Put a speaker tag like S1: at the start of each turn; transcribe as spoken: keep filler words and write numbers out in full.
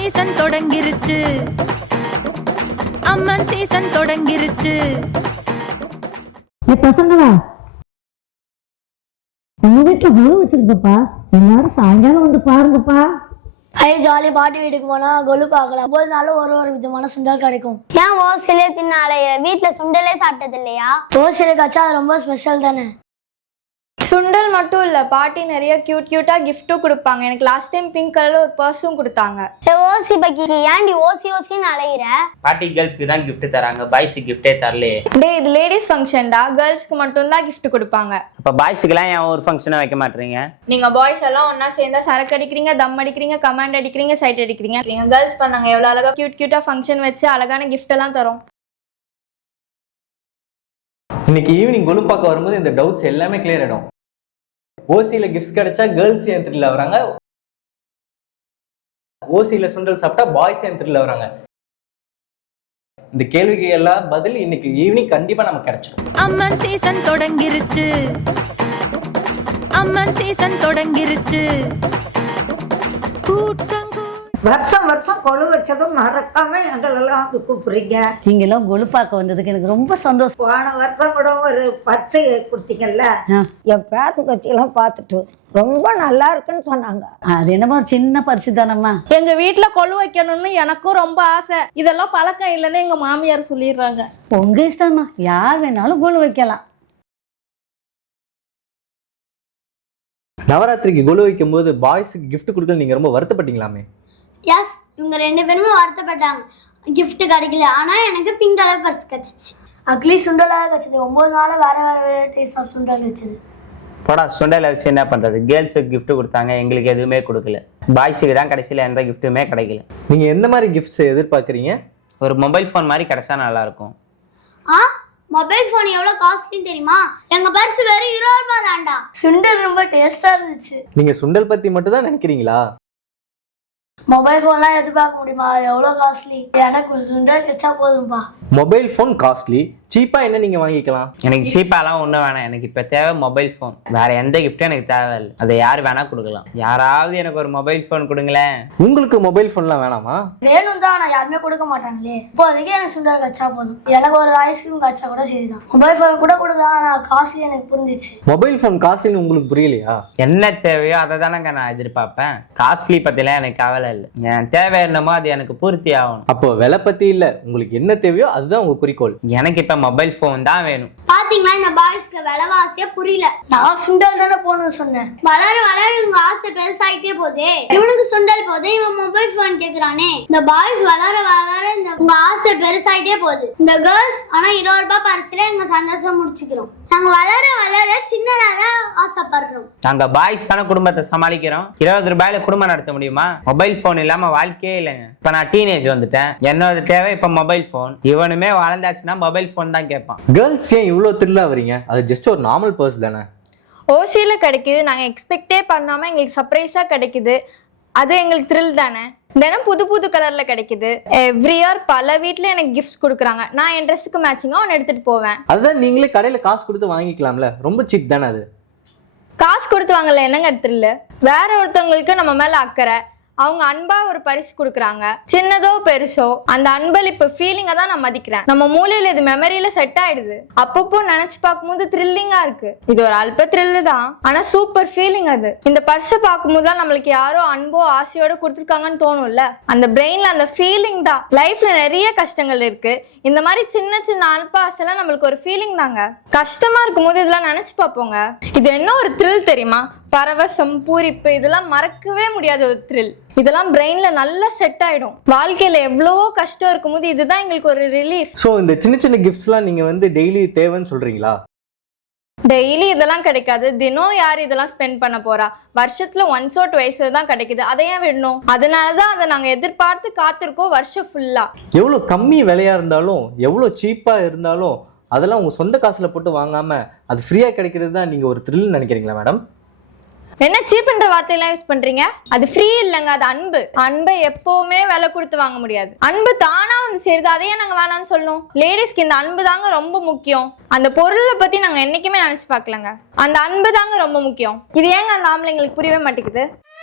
S1: Season தொடங்கிருச்சு, Amman season தொடங்கிருச்சு.
S2: பசங்களா உங்க வீட்டுல குழு வச்சிருக்கப்பா, எல்லாரும் சாயங்காலம் வந்து பாருங்கப்பா.
S3: ஐ ஜாலி பாட்டி வீட்டுக்கு போனா கொலு பார்க்கலாம். ஒவ்வொரு நாளும் ஒரு ஒரு விதமான சுண்டல் கிடைக்கும்.
S4: ஏன் ஓசிலே தின்ன அலையிற? வீட்டுல சுண்டலே சாப்பிட்டது இல்லையா?
S3: ஓசிலே கச்சா அது ரொம்ப ஸ்பெஷல் தானே.
S5: சுண்டல் மட்டும் இல்ல, பாட்டி நிறைய கியூட் கியூட்டா கிஃப்ட்டும் கொடுப்பாங்க. எனக்கு லாஸ்ட் டைம் பிங்க் கலர்ல ஒரு பர்ஸும் கொடுத்தாங்க.
S4: ஓசி பக்கி ஏன்டி ஓசி ஓசின்னு அலையிற?
S6: பாட்டி கேர்ள்ஸ்க்கு தான் கிஃப்ட் தராங்க, பாய்ஸ்க்கு கிஃப்டே தரலையே.
S5: டே இது லேடிஸ் ஃபங்க்ஷன்டா, கேர்ள்ஸ்க்கு மட்டும் தான் கிஃப்ட் கொடுப்பாங்க.
S6: அப்ப பாய்ஸ்க்குலாம் ஏன் ஒரு ஃபங்க்ஷனா வைக்க மாட்டீங்க?
S5: நீங்க பாய்ஸ் எல்லாம் ஒன்னா சேர்ந்தா சரக்கு அடிக்கிறீங்க, தம் அடிக்கிறீங்க, கமாண்ட் அடிக்கிறீங்க, சைட் அடிக்கிறீங்க. நீங்க கேர்ள்ஸ் பண்ணாங்க எவ்வளவு அழகா கியூட் கியூட்டா ஃபங்க்ஷன் வச்சு அழகான கிஃப்ட் எல்லாம் தரோம்.
S7: இன்னைக்கு ஈவினிங் கொலு பார்க்க வரும்போது இந்த டவுட்ஸ் எல்லாமே கிளியர் ஆயிடும். ஓசியில கிஃப்ட்ஸ் கிடைச்சா கேர்ள்ஸ் ஏன் த்ரில்ல வராங்க, ஓசியில சுண்டல் சாப்பிட்டா பாய்ஸ் ஏன் த்ரில்ல வராங்க? இந்த கேள்விக்கு எல்லாம் பதில் இன்னைக்கு ஈவினிங் கண்டிப்பா நமக்கு கிடைச்சிடும்.
S1: அம்மன் சீசன் தொடங்கிருச்சு, அம்மன் சீசன் தொடங்கிருச்சு. கூட்டம்
S8: வருஷம் வருஷம் கொழு வச்சதும் மறக்காம எங்களெல்லாம் வந்து கூப்பிடுறீங்க.
S2: நீங்க எல்லாம் கொலு பார்க்க வந்ததுக்கு எனக்கு ரொம்ப சந்தோஷம்.
S8: போன வருஷம் கூட ஒரு பச்சை கொடுத்தீங்கல்ல, என் பேத்து பத்தியெல்லாம் பார்த்துட்டு ரொம்ப நல்லா இருக்குன்னு சொன்னாங்க.
S2: அது என்னமோ சின்ன பரிசு தானம்மா.
S9: எங்க வீட்டுல கொலு வைக்கணும்னு எனக்கும் ரொம்ப ஆசை. இதெல்லாம் பழக்கம் இல்லைன்னு எங்க மாமியார் சொல்லிடுறாங்க.
S2: உங்க இஷ்டம்மா, யார் வேணாலும் கொலு வைக்கலாம்.
S7: நவராத்திரிக்கு கொலு வைக்கும் போது பாய்ஸுக்கு கிஃப்ட் கொடுக்கல, நீங்க ரொம்ப வருத்தப்பட்டீங்களாமே?
S4: எஸ், இவங்க ரெண்டு பேருமே வருத்தப்பட்டாங்க, கிஃப்ட் கிடைக்கல. ஆனா எனக்கு பிங்க் கலர் பர்ஸ் கிடைச்சிச்சு.
S3: அக்லி சுண்டலா கிடைச்சது. ஒன்பது நாள் வேற வேற டேஸ்ட் ஆஃப் சுண்டல் கிடைச்சது.
S6: போடா சுண்டல் வச்சு என்ன பண்றது? கேர்ள்ஸுக்கு கிஃப்ட் கொடுத்தாங்க, எங்களுக்கு எதுவுமே கொடுக்கல. பாய்ஸுக்கு தான் கடைசியில் எந்த கிஃப்ட்டுமே கிடைக்கல.
S7: நீங்க எந்த மாதிரி கிஃப்ட்ஸ் எதிர்பார்க்குறீங்க?
S6: ஒரு மொபைல் ஃபோன் மாதிரி கிடைச்சா நல்லா இருக்கும்.
S4: ஆ, மொபைல் போன் எவ்வளவு காஸ்ட்லின்னு தெரியுமா? எங்க பர்ஸ் வெறும் இருபது ரூபாய் தான்டா.
S3: சுண்டல் ரொம்ப டேஸ்டா இருந்துச்சு.
S7: நீங்க சுண்டல் பத்தி மட்டும் தான் நினைக்கிறீங்களா?
S3: மொபைல் போன்லாம் எதிர்பார்க்க முடியுமா? எவ்வளவு காஸ்ட்லி. எனக்கு சுண்டல் கிடைச்சா போதும்பா.
S7: மொபைல் ஃபோன் காஸ்ட்லி, சீப்பா என்ன நீங்க வாங்கிக்கலாம்.
S6: எனக்கு சீப்பாலாம் ஒன்றும் வேணாம், எனக்கு இப்போ தேவை மொபைல் ஃபோன். வேற எந்த கிஃப்ட்டும் எனக்கு தேவையில்லை. அதை யார் வேணா கொடுக்கலாம். யாராவது எனக்கு ஒரு மொபைல் ஃபோன் கொடுங்களேன்.
S7: உங்களுக்கு மொபைல் ஃபோன்லாம் வேணாமா?
S3: வேணும் தான், நான் யாருமே கொடுக்க மாட்டாங்களே. இப்போதைக்கு எனக்கு சுண்டல் கச்சா போதும். எனக்கு ஒரு ஐஸ்கிரீம் கச்சா கூட சரிதான். மொபைல் ஃபோன் கூட கொடுக்கலாம், ஆனால் காஸ்ட்லி எனக்கு புரிஞ்சிச்சு.
S7: மொபைல் ஃபோன் காஸ்ட்லின்னு உங்களுக்கு புரியலையா?
S6: என்ன தேவையோ அதை தானங்க நான் எதிர்பார்ப்பேன். காஸ்ட்லி பத்திலாம் எனக்கு கவலை இல்லை. என் தேவை என்னமோ அது எனக்கு பூர்த்தி ஆகணும்.
S7: அப்போ விலை பத்தி இல்ல, உங்களுக்கு என்ன தேவையோ அதுதான் உங்க குறிக்கோள்.
S6: எனக்கு இப்ப மொபைல் போன் தான் வேணும்.
S4: பாத்தீங்களா, இந்த பாய்ஸ்க்கு விலைவாசியா புரியல.
S3: நான் சுண்டல் தானே போகணும்னு சொன்னேன்.
S4: வளர வளர இவங்க ஆசை பெருசாயிட்டே போதே. இவனுக்கு சுண்டல் போதே, இவன் மொபைல் போன் கேக்குறானே. இந்த பாய்ஸ் வளர வளர இந்த உங்க ஆசை பெருசாயிட்டே போகுது. இந்த கேர்ள்ஸ் ஆனா இருபது ரூபாய் பரிசுல எங்க சந்தோஷம் முடிச்சுக்கிறோம். நாங்க வளர வளர சின்னதான் ஆசைப்படுறோம்.
S6: நாங்க பாய்ஸ் தானே குடும்பத்தை சமாளிக்கிறோம். இருபது ரூபாயில குடும்பம் நடத்த முடியுமா? மொபைல் போன் இல்லாம வாழ்க்கையே இல்லைங்க. இப்ப நான் டீனேஜ் வந்துட்டேன், என்னோட தேவை இப்ப மொபைல் போன். இவனுமே வளர்ந்தாச்சுன்னா மொபைல் போன் தான் கேட்பான்.
S7: கேர்ள்ஸ் ஏன் இவ்வளவு த்ரில்லா வரீங்க? அது ஜஸ்ட் ஒரு நார்மல் பர்ஸ் தானே.
S5: ஓசியில கிடைக்குது, நாங்க எக்ஸ்பெக்டே பண்ணாம எங்களுக்கு சர்ப்ரைஸா கிடைக்குது. அது எங்களுக்கு த்ரில் தானே. தினம் புது புது கலர்ல கிடைக்குது. எவ்ரி இயர் பல வீட்டுல எனக்கு கிஃப்ட்ஸ் கொடுக்குறாங்க. நான் என் ட்ரெஸ்ஸுக்கு மேட்சிங்கா ஒன்று எடுத்துட்டு போவேன்.
S7: அதுதான் நீங்களே கடையில காசு கொடுத்து வாங்கிக்கலாம்ல, ரொம்ப சீப் தானே அது.
S5: காசு கொடுத்து வாங்கல, என்னங்க த்ரில்? வேற ஒருத்தவங்களுக்கு நம்ம மேல அக்கறை, அவங்க அன்பா ஒரு பரிசு கொடுக்குறாங்க. சின்னதோ பெருசோ அந்த அன்பளிப்பு ஃபீலிங்கை தான் நான் மதிக்கிறேன். நம்ம மூளையில இது மெமரியில செட் ஆயிடுது. அப்பப்போ நினைச்சு பார்க்கும்போது த்ரில்லிங்கா இருக்கு. இது ஒரு அல்ப த்ரில்லு தான், ஆனா சூப்பர் ஃபீலிங் அது. இந்த பர்ஸை பார்க்கும்போது தான் நம்மளுக்கு யாரோ அன்போ ஆசையோட கொடுத்துருக்காங்கன்னு தோணும்ல, அந்த பிரெயின்ல அந்த ஃபீலிங் தான். லைஃப்ல நிறைய கஷ்டங்கள் இருக்கு, இந்த மாதிரி சின்ன சின்ன அல்ப ஆசைலாம் நம்மளுக்கு ஒரு ஃபீலிங் தாங்க. கஷ்டமா இருக்கும் போது இதெல்லாம் நினைச்சு பார்ப்போங்க. இது என்ன ஒரு த்ரில் தெரியுமா? பரவசம், பூரிப்பு, இதெல்லாம் மறக்கவே முடியாத ஒரு த்ரில். இதெல்லாம் பிரெயின்ல நல்லா செட் ஆயிடும். வாழ்க்கையில எவ்வளவோ கஷ்டம் இருக்கும்போது இதுதான் எங்களுக்கு ஒரு ரிலீஃப்.
S7: சோ இந்த சின்ன சின்ன கிஃப்ட்ஸ்லாம் நீங்க வந்து டெய்லி தேவைன்னு சொல்றீங்களா?
S5: டெய்லி இதெல்லாம் கிடைக்காது. தினம் யார் இதெல்லாம் ஸ்பெண்ட் பண்ண போறா? வருஷத்துல ஒன்ஸ் ஓ டுவைஸ் தான் கிடைக்குது. அதை ஏன் விடணும்? அதனாலதான் அதை நாங்க எதிர்பார்த்து காத்திருக்கோம் வருஷம் ஃபுல்லா.
S7: எவ்வளவு கம்மி விலையா இருந்தாலும், எவ்வளவு சீப்பா இருந்தாலும், அதெல்லாம் உங்க சொந்த காசுல போட்டு வாங்காம அது ஃப்ரீயா கிடைக்கிறது தான் நீங்க ஒரு த்ரில் நினைக்கிறீங்களா மேடம்?
S5: என்ன சீப்ன்ற வார்த்தையெல்லாம் யூஸ் பண்றீங்க? அது ஃப்ரீ இல்லைங்க, அது அன்பு. அன்பை எப்பவுமே விலை கொடுத்து வாங்க முடியாது. அன்பு தானா வந்து சேருது, அதையே நாங்க வேணாம்னு சொல்லணும். லேடிஸ்க்கு இந்த அன்பு தாங்க ரொம்ப முக்கியம். அந்த பொருளை பத்தி நாங்க என்னைக்குமே நினைச்சு பார்க்கலங்க. அந்த அன்பு தாங்க ரொம்ப முக்கியம். இது ஏங்க அந்த ஆம்பளைங்களுக்கு புரியவே மாட்டேங்குது?